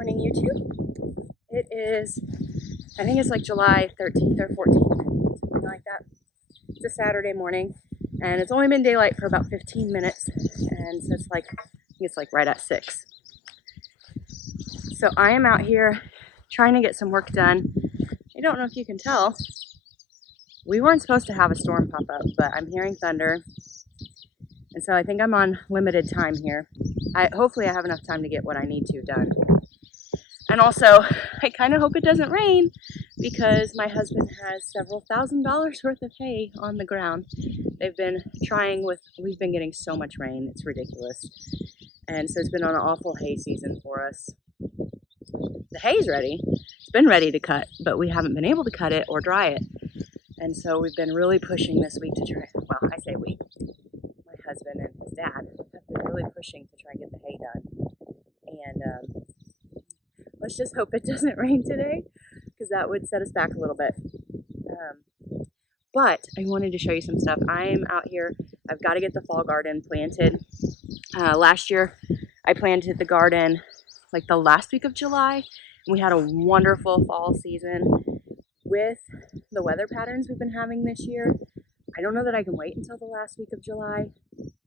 morning, YouTube. It is, I think it's like July 13th or 14th, something like that. It's a Saturday morning, and it's only been daylight for about 15 minutes, and so I think it's like right at 6. So I am out here trying to get some work done. I don't know if you can tell, we weren't supposed to have a storm pop up, but I'm hearing thunder, and so I think I'm on limited time here. Hopefully I have enough time to get what I need to done. And also, I kind of hope it doesn't rain because my husband has several $1,000s worth of hay on the ground. We've been getting so much rain, it's ridiculous. And so it's been on an awful hay season for us. The hay's ready, it's been ready to cut, but we haven't been able to cut it or dry it. And so we've been really pushing this week to try, well, I say we, my husband and his dad have been really pushing to try and get the hay done. And let's just hope it doesn't rain today, because that would set us back a little bit. But I wanted to show you some stuff. I'm out here, I've got to get the fall garden planted. Last year I planted the garden like the last week of July, and we had a wonderful fall season. With the weather patterns we've been having this year, I don't know that I can wait until the last week of July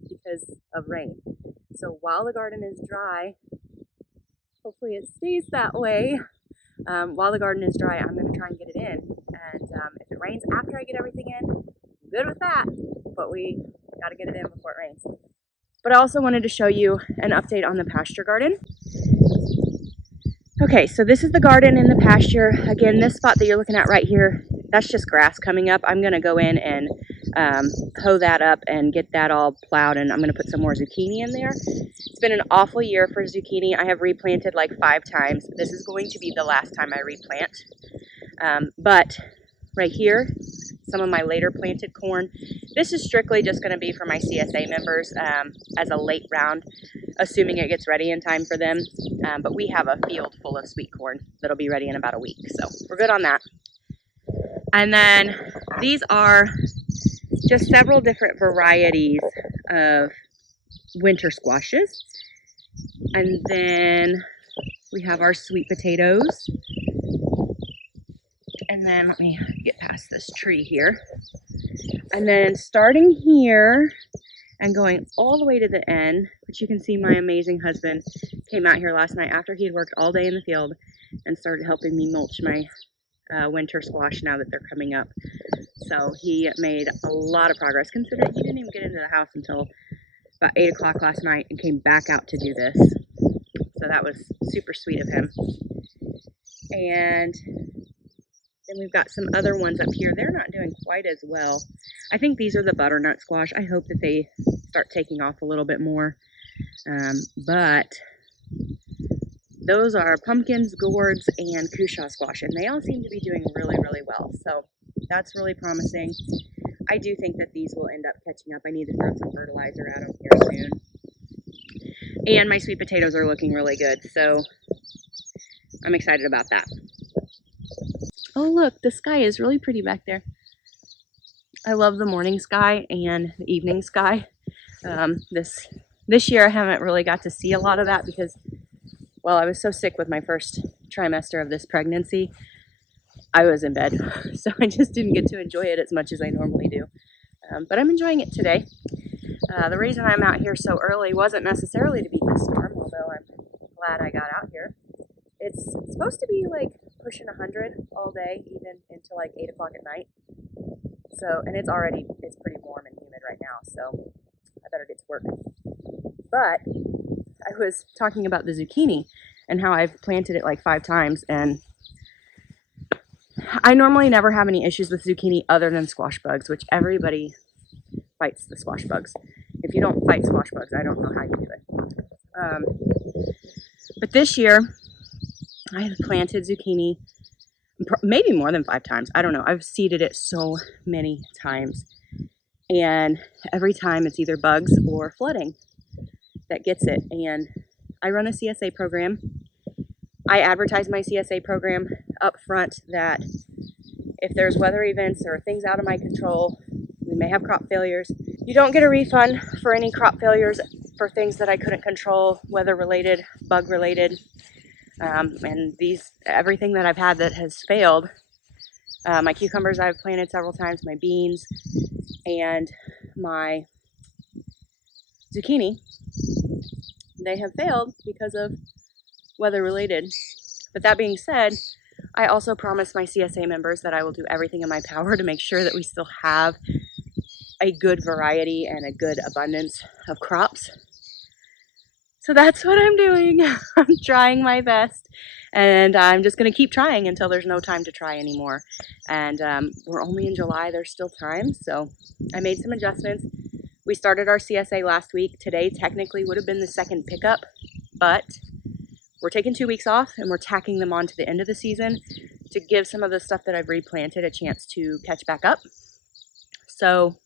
because of rain. So while the garden is dry, hopefully it stays that way. While the garden is dry, I'm going to try and get it in. And if it rains after I get everything in, I'm good with that. But we got to get it in before it rains. But I also wanted to show you an update on the pasture garden. Okay, so this is the garden in the pasture. Again, this spot that you're looking at right here, that's just grass coming up. I'm going to go in and hoe that up and get that all plowed, and I'm going to put some more zucchini in there. It's been an awful year for zucchini. I have replanted like 5 times. This is going to be the last time I replant. But right here, some of my later planted corn. This is strictly just going to be for my CSA members as a late round, assuming it gets ready in time for them. But we have a field full of sweet corn that'll be ready in about a week, so we're good on that. And then these are just several different varieties of winter squashes. And then we have our sweet potatoes. And then let me get past this tree here. And then starting here and going all the way to the end, which you can see my amazing husband came out here last night after he had worked all day in the field and started helping me mulch my winter squash now that they're coming up. So he made a lot of progress, considering he didn't even get into the house until about 8 o'clock last night and came back out to do this. So that was super sweet of him. And then we've got some other ones up here. They're not doing quite as well. I think these are the butternut squash. I hope that they start taking off a little bit more. But those are pumpkins, gourds, and cushaw squash, and they all seem to be doing really, really well. So that's really promising. I do think that these will end up catching up. I need to throw some fertilizer at them here soon. And my sweet potatoes are looking really good, so I'm excited about that. Oh look, the sky is really pretty back there. I love the morning sky and the evening sky. This year I haven't really got to see a lot of that because, well, I was so sick with my first trimester of this pregnancy. I was in bed, so I just didn't get to enjoy it as much as I normally do. But I'm enjoying it today. The reason I'm out here so early wasn't necessarily to beat the storm, although I'm glad I got out here. It's supposed to be like pushing 100 all day, even until like 8 o'clock at night. So, and it's pretty warm and humid right now, so I better get to work. But I was talking about the zucchini and how I've planted it like 5 times, and I normally never have any issues with zucchini other than squash bugs, which everybody fights the squash bugs. If you don't fight squash bugs, I don't know how you do it. But this year, I have planted zucchini maybe more than 5 times. I don't know. I've seeded it so many times. And every time it's either bugs or flooding that gets it. And I run a CSA program. I advertise my CSA program up front that if there's weather events or things out of my control, we may have crop failures. You don't get a refund for any crop failures for things that I couldn't control, weather related, bug related. And everything that I've had that has failed, my cucumbers I've planted several times, my beans, and my zucchini, they have failed because of weather related. But that being said, I also promised my CSA members that I will do everything in my power to make sure that we still have a good variety and a good abundance of crops. So that's what I'm doing. I'm trying my best, and I'm just going to keep trying until there's no time to try anymore. And we're only in July, there's still time, so I made some adjustments. We started our CSA last week. Today technically would have been the second pickup, but we're taking 2 weeks off and we're tacking them on to the end of the season to give some of the stuff that I've replanted a chance to catch back up. So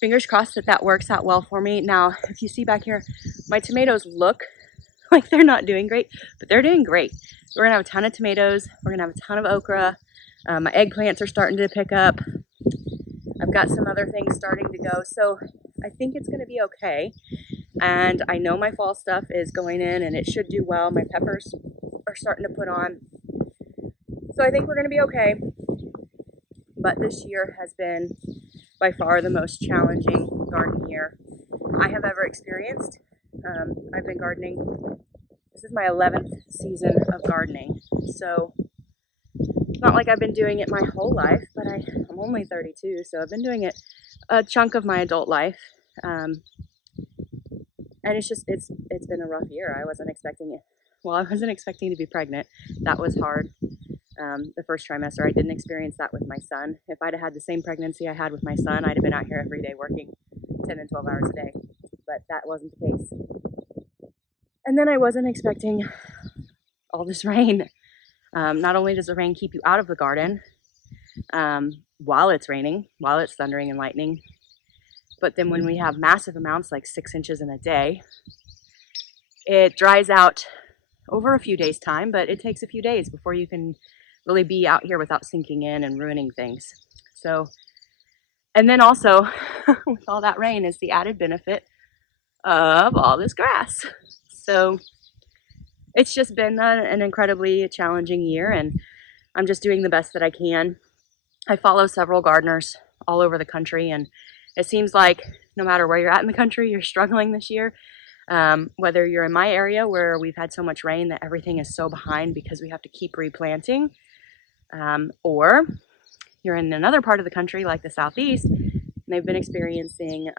fingers crossed that that works out well for me. Now, if you see back here, my tomatoes look like they're not doing great, but they're doing great. We're gonna have a ton of tomatoes. We're gonna have a ton of okra. My eggplants are starting to pick up. I've got some other things starting to go. So I think it's gonna be okay. And I know my fall stuff is going in and it should do well. My peppers are starting to put on. So I think we're gonna be okay. But this year has been by far the most challenging garden year I have ever experienced. I've been gardening. This is my 11th season of gardening. So it's not like I've been doing it my whole life, but I'm only 32, so I've been doing it a chunk of my adult life. And it's been a rough year. I wasn't expecting it. Well, I wasn't expecting to be pregnant. That was hard. The first trimester, I didn't experience that with my son. If I'd have had the same pregnancy I had with my son, I'd have been out here every day working 10 and 12 hours a day. But that wasn't the case. And then I wasn't expecting all this rain. Not only does the rain keep you out of the garden while it's raining, while it's thundering and lightning, but then when we have massive amounts, like 6 inches in a day, it dries out over a few days' time, but it takes a few days before you can really be out here without sinking in and ruining things. So, and then also with all that rain is the added benefit of all this grass. So it's just been an incredibly challenging year, and I'm just doing the best that I can. I follow several gardeners all over the country, and it seems like no matter where you're at in the country, you're struggling this year. Whether you're in my area where we've had so much rain that everything is so behind because we have to keep replanting, or you're in another part of the country like the Southeast, and they've been experiencing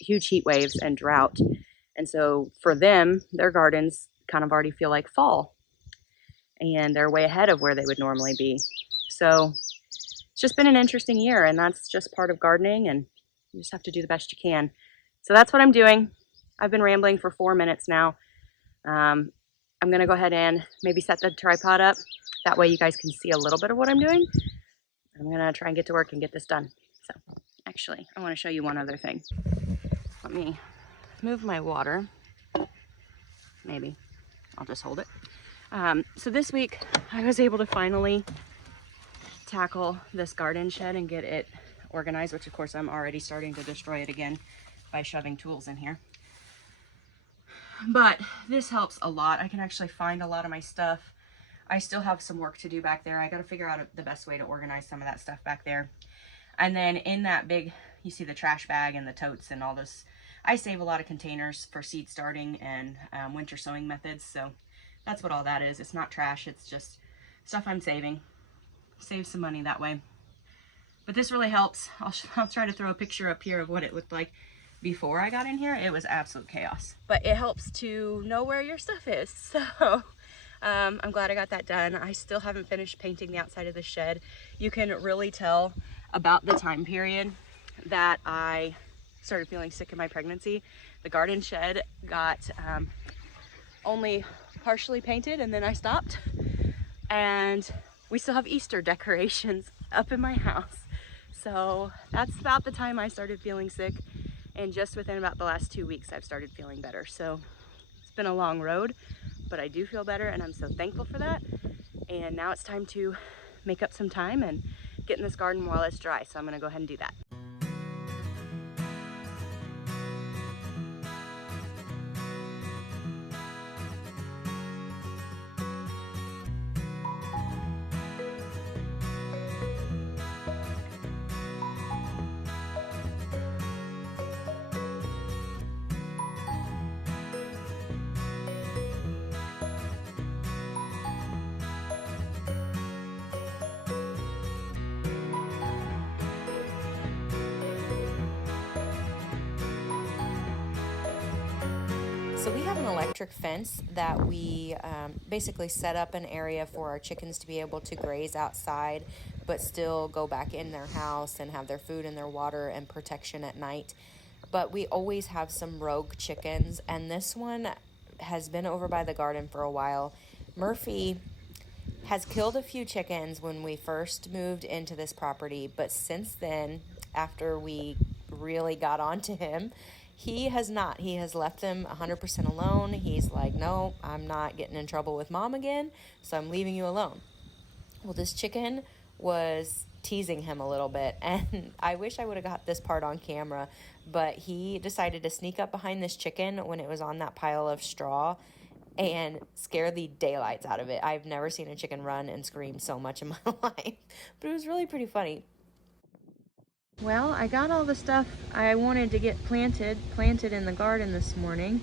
huge heat waves and drought. And so for them, their gardens kind of already feel like fall, and they're way ahead of where they would normally be. So it's just been an interesting year, and that's just part of gardening, and you just have to do the best you can. So that's what I'm doing. I've been rambling for 4 minutes now. I'm gonna go ahead and maybe set the tripod up. That way you guys can see a little bit of what I'm doing. I'm gonna try and get to work and get this done. So actually, I wanna show you one other thing. Let me move my water. Maybe I'll just hold it. So this week I was able to finally tackle this garden shed and get it organized, which of course I'm already starting to destroy it again by shoving tools in here. But this helps a lot. I can actually find a lot of my stuff. I still have some work to do back there. I got to figure out the best way to organize some of that stuff back there. And then in that big, you see the trash bag and the totes and all this, I save a lot of containers for seed starting and winter sowing methods. So that's what all that is. It's not trash. It's just stuff I'm saving. Save some money that way. But this really helps. I'll try to throw a picture up here of what it looked like before I got in here. It was absolute chaos. But it helps to know where your stuff is. So I'm glad I got that done. I still haven't finished painting the outside of the shed. You can really tell about the time period that I started feeling sick in my pregnancy. The garden shed got only partially painted, and then I stopped. And we still have Easter decorations up in my house. So that's about the time I started feeling sick. And just within about the last 2 weeks, I've started feeling better. So it's been a long road, but I do feel better, and I'm so thankful for that. And now it's time to make up some time and get in this garden while it's dry. So I'm gonna go ahead and do that. So we have an electric fence that we basically set up an area for our chickens to be able to graze outside, but still go back in their house and have their food and their water and protection at night. But we always have some rogue chickens, and this one has been over by the garden for a while. Murphy has killed a few chickens when we first moved into this property, but since then, after we really got onto him, he has not. He has left them 100% alone. He's like, no, I'm not getting in trouble with mom again, so I'm leaving you alone. Well, this chicken was teasing him a little bit, and I wish I would have got this part on camera, but he decided to sneak up behind this chicken when it was on that pile of straw and scare the daylights out of it. I've never seen a chicken run and scream so much in my life, but it was really pretty funny. Well, I got all the stuff I wanted to get planted in the garden this morning,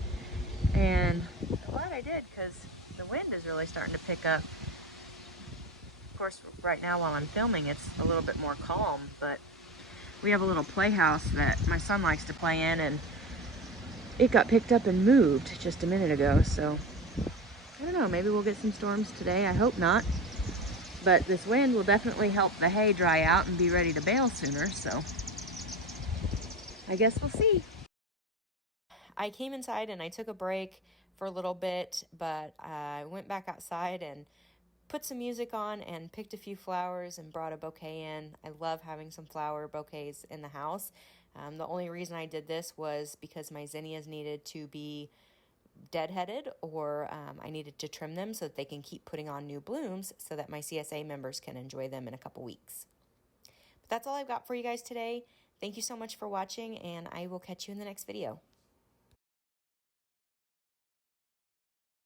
and I'm glad I did because the wind is really starting to pick up. Of course, right now while I'm filming, it's a little bit more calm, but we have a little playhouse that my son likes to play in, and it got picked up and moved just a minute ago, so I don't know, maybe we'll get some storms today. I hope not. But this wind will definitely help the hay dry out and be ready to bale sooner, so I guess we'll see. I came inside and I took a break for a little bit, but I went back outside and put some music on and picked a few flowers and brought a bouquet in. I love having some flower bouquets in the house. The only reason I did this was because my zinnias needed to be deadheaded, or I needed to trim them so that they can keep putting on new blooms so that my CSA members can enjoy them in a couple weeks. But that's all I've got for you guys today. Thank you so much for watching, and I will catch you in the next video.